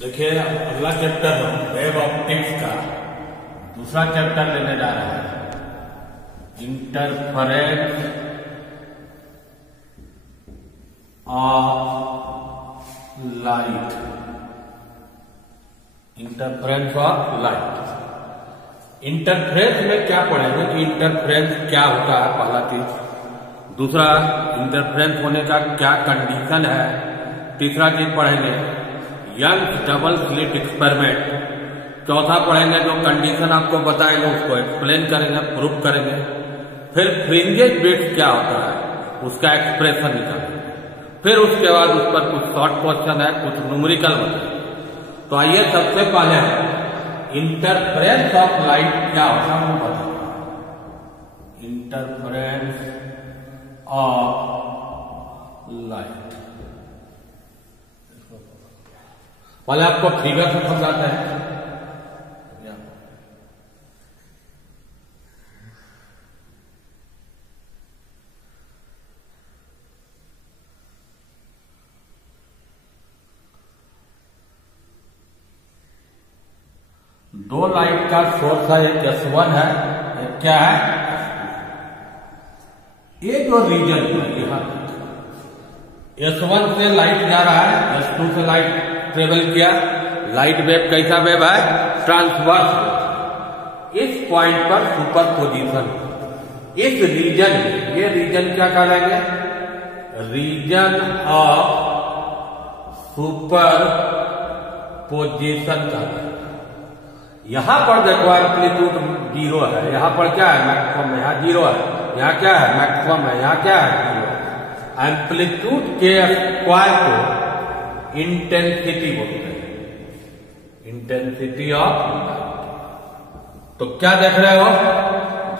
देखिए अगला chapter wave optics का दूसरा चैप्टर लेने जा रहा है, interference of light. Interference of light. Interference में क्या पढ़ेंगे कि इंटरफेरेंस क्या होता है, पहला चीज। दूसरा, इंटरफेरेंस होने का क्या कंडीशन है। तीसरा चीज पढ़ेंगे यंग डबल स्लिट एक्सपेरिमेंट। चौथा पढ़ेंगे जो कंडीशन आपको बताएंगे उसको एक्सप्लेन करेंगे, प्रूफ करेंगे। फिर फ्रिंजेस बिट्स क्या होता है उसका एक्सप्रेशन निकालेंगे। फिर उसके बाद उस पर कुछ शॉर्ट क्वेश्चन है, कुछ न्यूमेरिकल बताएंगे। तो आइए सबसे पहले इंटरफेरेंस ऑफ लाइट क्या होता है वो बताएंगे। इंटरफेरेंस ऑफ लाइट पहले आपको फिगर से समझाते हैं। दो लाइट का सोर्स है, एक S1 है, एक क्या है, ये जो रीजन है यहां S1 से लाइट जा रहा है, S2 से लाइट ट्रेवल किया। लाइट वेव कैसा वेव है, ट्रांसवर्स। इस पॉइंट पर सुपर पोजिशन, इस रीजन, ये रीजन क्या कहलाएंगे, रीजन ऑफ सुपर पोजिशन कहलाएंगे। यहां पर देखो एम्पलीट्यूड 0 है, यहां पर क्या है, मैक्सिमम है, यहां 0 है, यहां क्या है, मैक्सिमम है, यहां क्या है, 0। एम्पलीट्यूड के स्क्वायर को इंटेंसिटी बोलते हैं, इंटेंसिटी ऑफ लाइट। तो क्या देख रहे हो,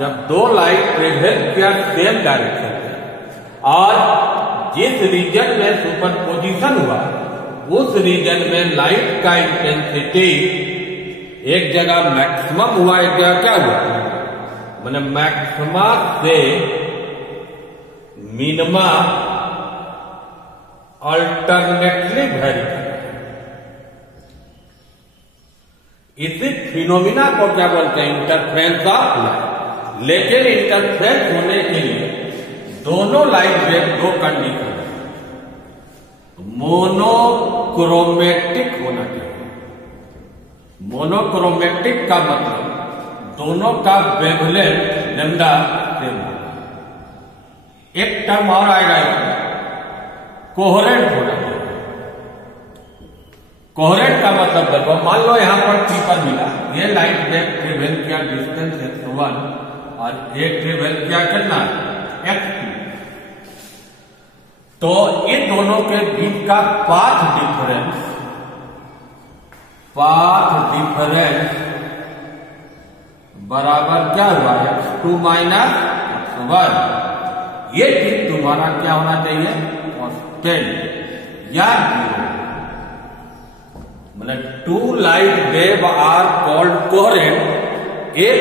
जब दो लाइट ट्रेवल किया सेम डायरेक्शन में और जिस रीजन में सुपरपोजिशन हुआ उस रीजन में लाइट का इंटेंसिटी एक जगह मैक्सिमम हुआ, एक जगह क्या हुआ, मैंने मैक्सिमा से मिनिमा अल्टरनेटली वेरी करें। इसी फिनोमिना को क्या बोलते हैं, इंटरफेरेंस ऑफ लाइट। लेकिन इंटरफेरेंस होने के लिए दोनों लाइट वेव दो कंडीशन है, मोनोक्रोमेटिक होना चाहिए। मोनोक्रोमेटिक का मतलब दोनों का वेवलेंथ लैम्डा सेम होगा। एक टर्म और आएगा इसमें, कोहेरेंट होना चाहिए। कोहेरेंट का मतलब देखो, मान लो यहां पर ट्रिपल मिला, ये लाइट वेव ट्रेवल किया डिस्टेंस x1 और एक ट्रेवल किया कितना x2। तो इन दोनों के बीच का पाथ डिफरेंस बराबर क्या हुआ, x2 माइनस x1। ये चीज तुम्हारा क्या होना चाहिए, कांस्टेंट या 0। मतलब two light wave are called coherent if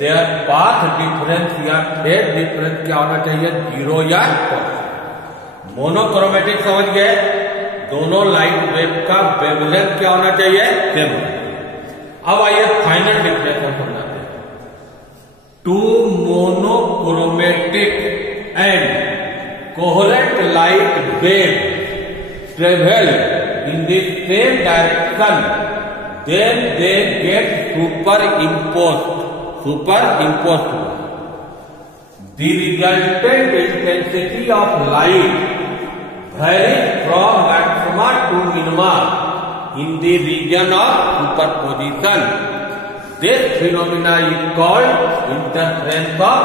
their path difference या फेज डिफरेंस क्या होना चाहिए, 0 या कांस्टेंट। मोनोक्रोमेटिक समझ गए, दोनों लाइट वेव का वेवलेंथ क्या होना चाहिए, सेम होना चाहिए। अब आइए फाइनल डिफरेंस समझाते हैं। Two monochromatic and coherent light wave travel in the same direction, then they get superimposed. The resultant intensity of light varies from maxima to minima in the region of superposition. This phenomena is called interference of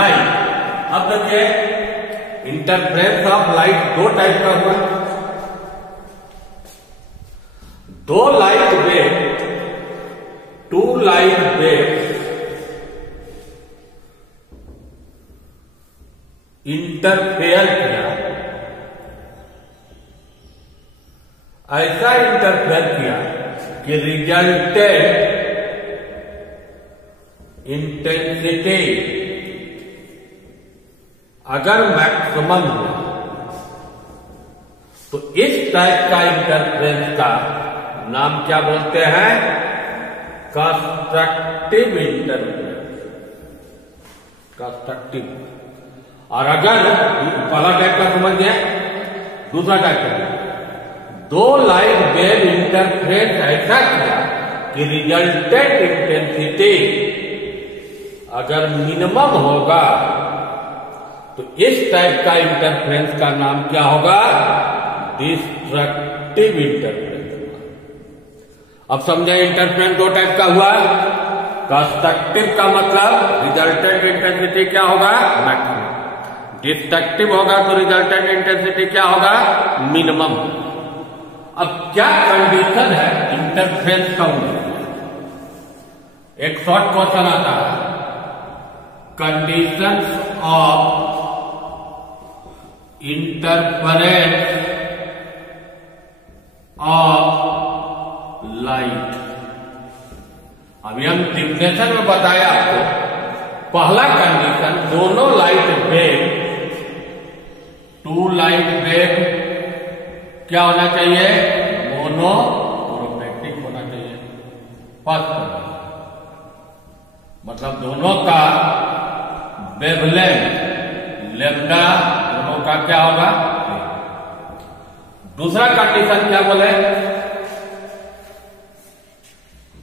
light. अब देखिए interference of light दो type का हुआ। दो light wave, two light wave interfere किया, ऐसा interfere किया कि रिजल्टेंट इंटेंसिटी अगर मैक्सिमम हुआ तो इस टाइप का इंटरफेरेंस का नाम क्या बोलते हैं? Constructive interference. कंस्ट्रक्टिव। और अगर पहला टाइप का समझ गए, दूसरा टाइप का, दो लाइट वेव इंटरफेरेंस ऐसा किया कि रिजल्टेंट इंटेंसिटी अगर मिनिमम होगा तो इस टाइप का इंटरफेरेंस का नाम क्या होगा? Destructive interference. अब समझे इंटरफेरेंस दो टाइप का हुआ। कंस्ट्रक्टिव का मतलब रिजल्टेंट इंटेंसिटी क्या होगा? मैक्सिमम। डिस्ट्रक्टिव होगा तो रिजल्टेंट इंटेंसिटी क्या होगा? मिनिमम। अब क्या कंडीशन है इंटरफेरेंस का? एक शॉर्ट क्वेश्चन आता है, conditions of interference of light. अभी हम डिफिनेशन में बताया आपको, पहला कंडीशन, दोनों light wave, two light wave क्या होना चाहिए? मोनोक्रोमैटिक होना चाहिए। फर्स्ट मतलब दोनों का वेवलेंथ लैम्डा दोनों का क्या होगा? दूसरा कंडीशन क्या बोले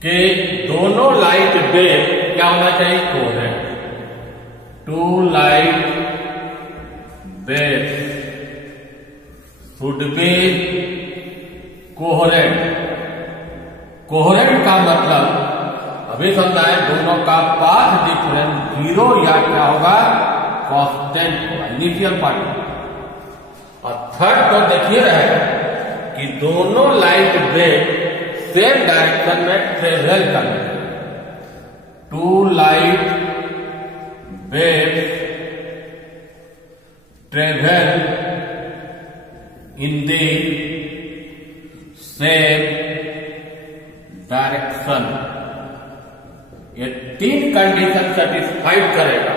कि दोनों लाइट वेव क्या होना चाहिए? Coherent. Two light wave should be coherent. Coherent का मतलब अभी समझाए, दोनों का पाथ डिफरेंस जीरो या क्या होगा? कांस्टेंट होगा, इनिशियल पार्ट। और थर्ड तो देखिए रहे कि दोनों लाइट वेव सेम डायरेक्शन में ट्रेवल करने। Two light wave travel in the same direction. ये तीन कंडीशन सेटिस्फाइड करेगा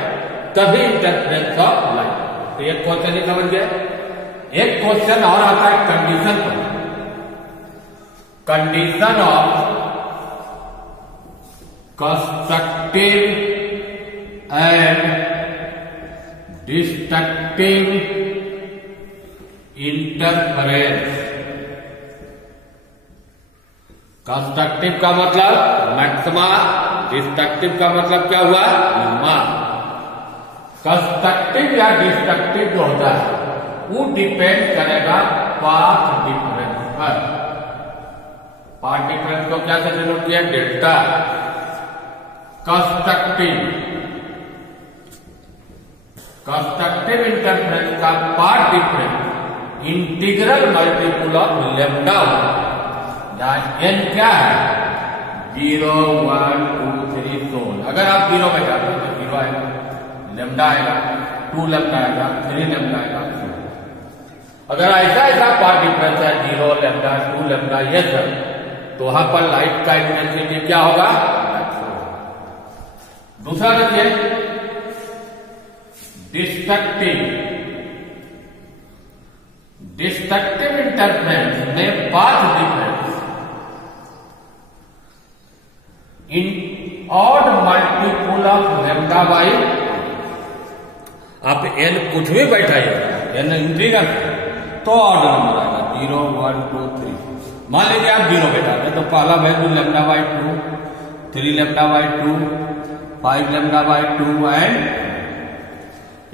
तभी इंटरफेरेंस ऑफ लाइट। तो एक क्वेश्चन ही समझ गए। एक क्वेश्चन और आता है कंडीशन पर, condition of constructive and destructive interference. Constructive का मतलब मैक्सिमा, डिस्ट्रक्टिव का मतलब क्या हुआ? मिनिमा। कंस्ट्रक्टिव या डिस्ट्रक्टिव जो होता है वो डिपेंड करेगा पाथ डिफरेंस पर। पाथ डिफरेंस को क्या से डिनोट किया? डेल्टा। कंस्ट्रक्टिव इंटरफेरेंस का path difference integral multiple of lambda होगा, जहां एन क्या है? 0, 1, 2, 3 सोन। अगर आप 0 में जाते हैं तो 0 आएगा, लैम्डा आएगा, 2 लैम्डा आएगा, 3 लैम्डा आएगा। अगर ऐसा पाथ डिफरेंस है 0 लैम्डा 2 लैम्डा ये सब, तो वहां पर लाइट का इंटेंसिटी क्या होगा? दूसरा देखिए डिस्ट्रक्टिव इंटरफेरेंस में path difference in odd multiple of lambda by. आप एन कुछ भी बैठाइए, एन इंटीग्रल तो ऑड नंबर आएगा, 0, 1, 2, 3। मान लीजिए आप 0 बैठाते तो पहला value lambda by 2, 3 lambda by 2, 5 lambda by 2 and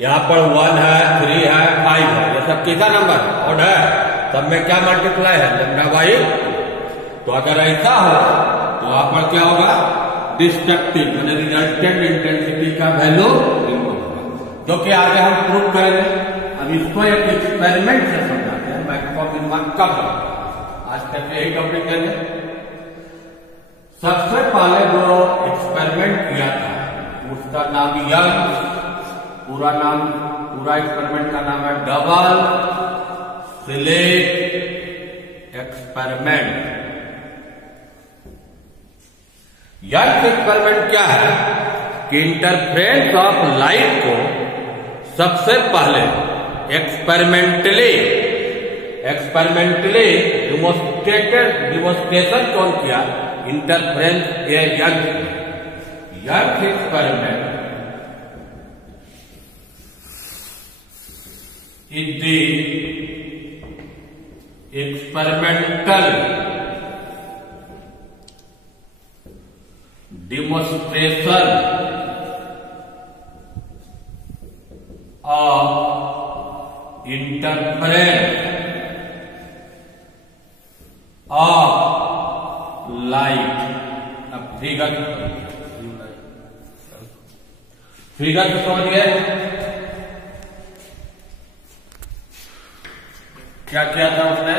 यहां पर 1 है, 3 है, 5 है। ये सब कितना नंबर ऑड है? सब में क्या मल्टीप्लाई है? Lambda by. तो अगर ऐसा हो तो वहां पर क्या होगा? डिस्ट्रक्टिव यानी रिजल्टेंट इंटेंसिटी का वैल्यू जो कि आगे हम प्रूव करेंगे। अब इसको एक एक्सपेरिमेंट से समझाते हैं। मैक्सिमम कब? आज तक यही टॉपिक लेंगे। सबसे पहले जो एक्सपेरिमेंट किया था उसका नाम यंग, पूरा एक्सपेरिमेंट का नाम है double slit experiment. Young experiment क्या है कि इंटरफेरेंस ऑफ लाइट को सबसे पहले एक्सपेरिमेंटली डिमोन्स्ट्रेशन कौन किया? Interference a young experiment is the experimental demonstration of interference of light. अब फिगर तो समझिए क्या किया था उसने?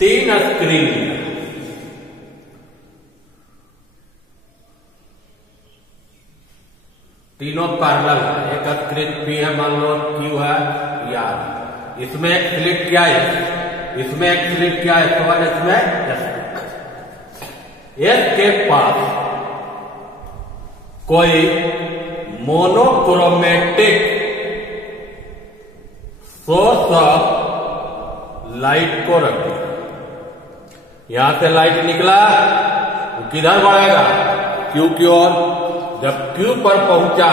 3 स्क्रीन लिया, तीनों पैरेलल है। एक स्क्रीन पी है, मान लो क्यू है या इसमें एक स्लिट क्या है, इसमें एक स्लिट क्या है, तो इसमें एस के पास कोई मोनोक्रोमेटिक सोर्स ऑफ लाइट को रख दिया। यहां से लाइट निकला, वो किधर बढ़ेगा? क्यू की ओर। जब क्यू पर पहुंचा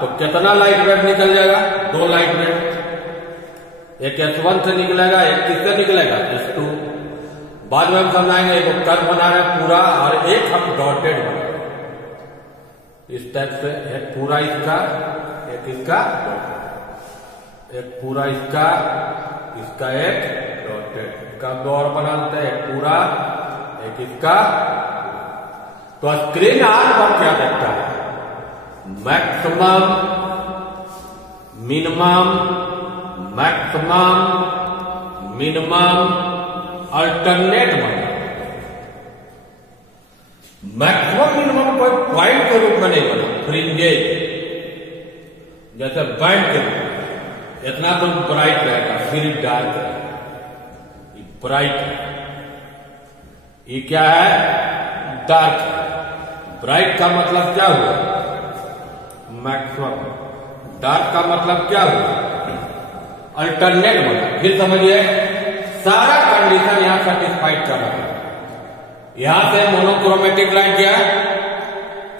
तो कितना लाइट वेव निकल जाएगा? 2 लाइट वेव। एक S1 से निकलेगा, एक किससे निकलेगा? S2। बाद में हम समझाएंगे। एक कर्व बना रहे पूरा और एक हम डॉटेड बना रहे इस टाइप से। एक पूरा इसका, एक इसका, एक पूरा इसका, इसका एक डॉटेड, इसका 2 और बनाते हैं। एक पूरा, एक इसका। तो स्क्रीन आज पर क्या देखता है? Maximum, minimum, maximum, minimum, alternate बना। मैक्सिमम मिनिमम कोई पॉइंट के रूप में नहीं बना, फ्रिंजेज जैसे बैंड के रूप में। इतना तो ब्राइट रहेगा, फिर डार्क रहेगा। ये ब्राइट है, ये क्या है? डार्क है। ब्राइट का मतलब क्या हुआ? मैक्सिमम। डार्क का मतलब क्या हुआ? अल्टरनेट बना। फिर समझिए, सारा कंडीशन यहां सेटिस्फाइड कर रहा है। यहां से मोनोक्रोमेटिक लाइट क्या है?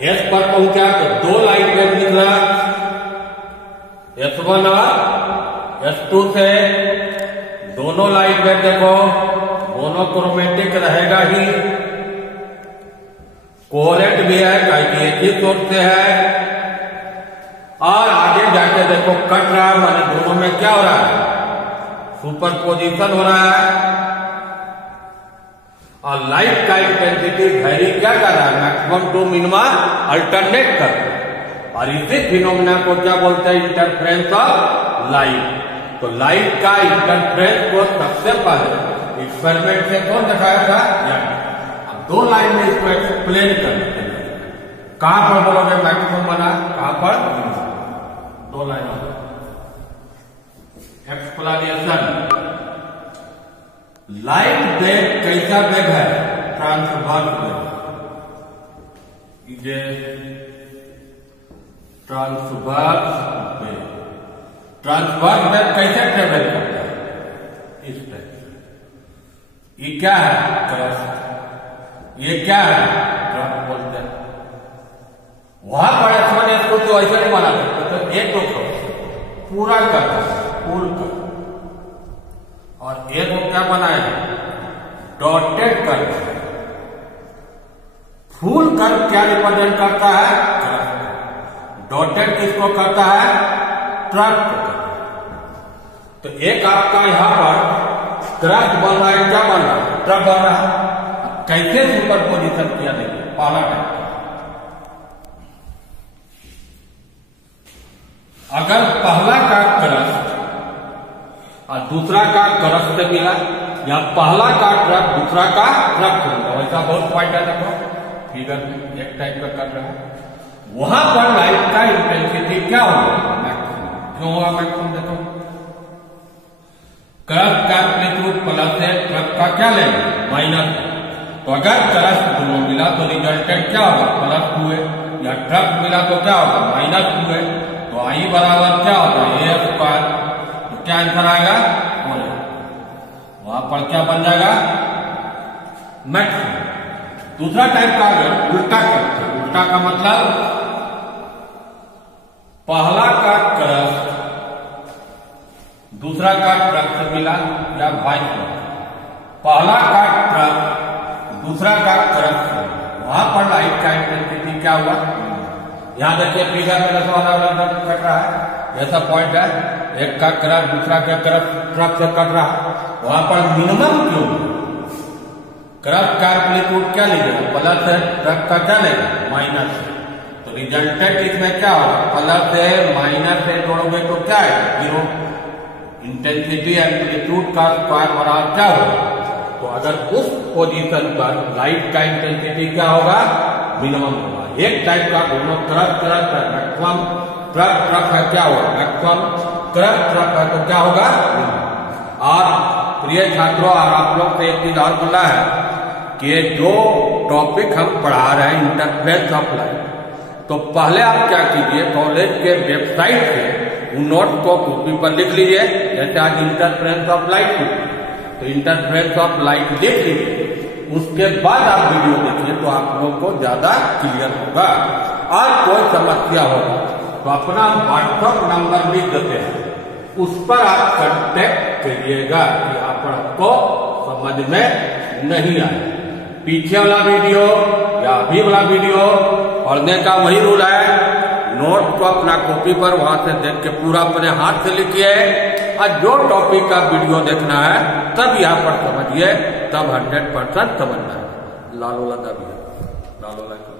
एस पर पहुंचा तो 2 लाइट वेव निकला, S1 और S2 से। दोनों लाइट वेव देखो मोनोक्रोमेटिक रहेगा ही, कोहेरेंट भी है, क्योंकि एक ही सोर्स से है। और आगे जाके देखो कट रहा है, माने दोनों में क्या हो रहा है? सुपरपोजिशन हो रहा है। और लाइट का इंटेंसिटी वेरी क्या कर रहा है? मैक्सिमम टू मिनिमम अल्टरनेट कर रहा है। और इसी फिनोमेना को क्या बोलते हैं? Interference of light. तो लाइट का इंटरफेरेंस को सबसे पहले एक्सपेरिमेंट से कौन दिखाया था? अब 2 लाइन में इसको एक्सप्लेन करते हैं। कहां पर बोलोगे मैक्सिमम बना, कहां पर? 2 लाइन एक्सप्लेनेशन। लाइट वेव कैसा वेव है? Transverse wave. ये ट्रांसवर्स वेव। ट्रांसवर्स वेव कैसे ट्रेवल करता है? इस टाइप। ये क्या है? क्रस्ट। ये क्या है? क्रस्ट बोलते हैं। वहां पर S1 को तो ऐसा नहीं बना सकते, तो एक तो पूरा करता है, फुल कर। और एक को क्या बनाएगा? डॉटेड कर। फुल कर क्या रिप्रेजेंट करता है? डॉटेड किसको करता है? ट्रस्ट। तो एक आपका यहां पर क्रस्ट बन रहा है, क्या बन रहा है? ट्रक बन रहा है। कैसे सुपरपोजिशन किया? देखिए पहला टाइप, अगर पहला का क्रस्ट और दूसरा का क्रस्ट से मिला, या पहला का ट्रक दूसरा का ट्रक से मिला, वैसा बहुत पॉइंट है। देखो फिगर में एक टाइप का कर रहा है। वहां पर लाइट का इंटेंसिटी क्या होगा? क्यों होगा मैक्सिमम? देखो क्रस्ट का एम्पलीट्यूड प्लस है, ट्रक का क्या लेंगे? माइनस। तो अगर क्रस्ट दोनों मिला तो रिजल्टेंट क्या होगा? +2 है। या ट्रक मिला तो क्या होगा? -2 है। तो आई बराबर क्या होगा? A²। तो क्या आंसर आएगा? वहां पर क्या बन जाएगा, मैक्सिमम। दूसरा टाइप का उल्टा करते हैं। उल्टा का मतलब पहला का क्रस्ट दूसरा का क्रस्ट से मिला या वाइस वर्सा। पहला का क्रस्ट दूसरा का क्रस्ट से, वहां पर लाइट का इंटेंसिटी क्या हुआ, यहां देखिए फिगर में कट रहा है, ऐसा पॉइंट है, एक का क्रस्ट दूसरा का क्रस्ट से कट रहा है, वहां पर मिनिमम क्यों, क्रस्ट का एम्पलीट्यूड क्या लेगा, प्लस है, क्रस्ट का क्या लेगा, माइनस है। तो रिजल्टेंट इसमें क्या होगा, प्लस है माइनस है जोड़ोगे तो क्या है, जीरो। इंटेंसिटी एम्पलीट्यूड का स्क्वायर बराबर क्या होगा, तो अगर उस पोजीशन पर लाइट का इंटेंसिटी क्या होगा, मिनिमम होगा। एक टाइप का दोनों क्रस्ट है, मैक्सिमम क्रस्ट है, क्या होगा, मैक्सिमम क्रस्ट है, तो क्या होगा। और प्रिय छात्रों, और आप लोग से एक चीज और बोला है कि जो टॉपिक हम पढ़ा रहे हैं इंटरफेरेंस ऑफ लाइट, तो पहले आप क्या कीजिए, कॉलेज के वेबसाइट पे उन नोट को कॉपी पर लिख लीजिए। जैसे आज इंटरफेरेंस ऑफ लाइट, तो इंटरफेरेंस ऑफ लाइट लिख लीजिए, उसके बाद आप वीडियो देखिए तो आप लोग को ज्यादा क्लियर होगा। और कोई समस्या होगा तो अपना व्हाट्सएप नंबर भी देते हैं, उस पर आप कांटेक्ट करिएगा कि आपको समझ में नहीं आए। पीछे वाला वीडियो या अभी वाला वीडियो पढ़ने का वही रूल है, नोट को अपना कॉपी पर वहां से देख के पूरा अपने हाथ से लिखिए, और जो टॉपिक का वीडियो देखना है तब यहाँ पर समझिए, तब 100% समझना है। लालो लगा भी है, लालो लगा।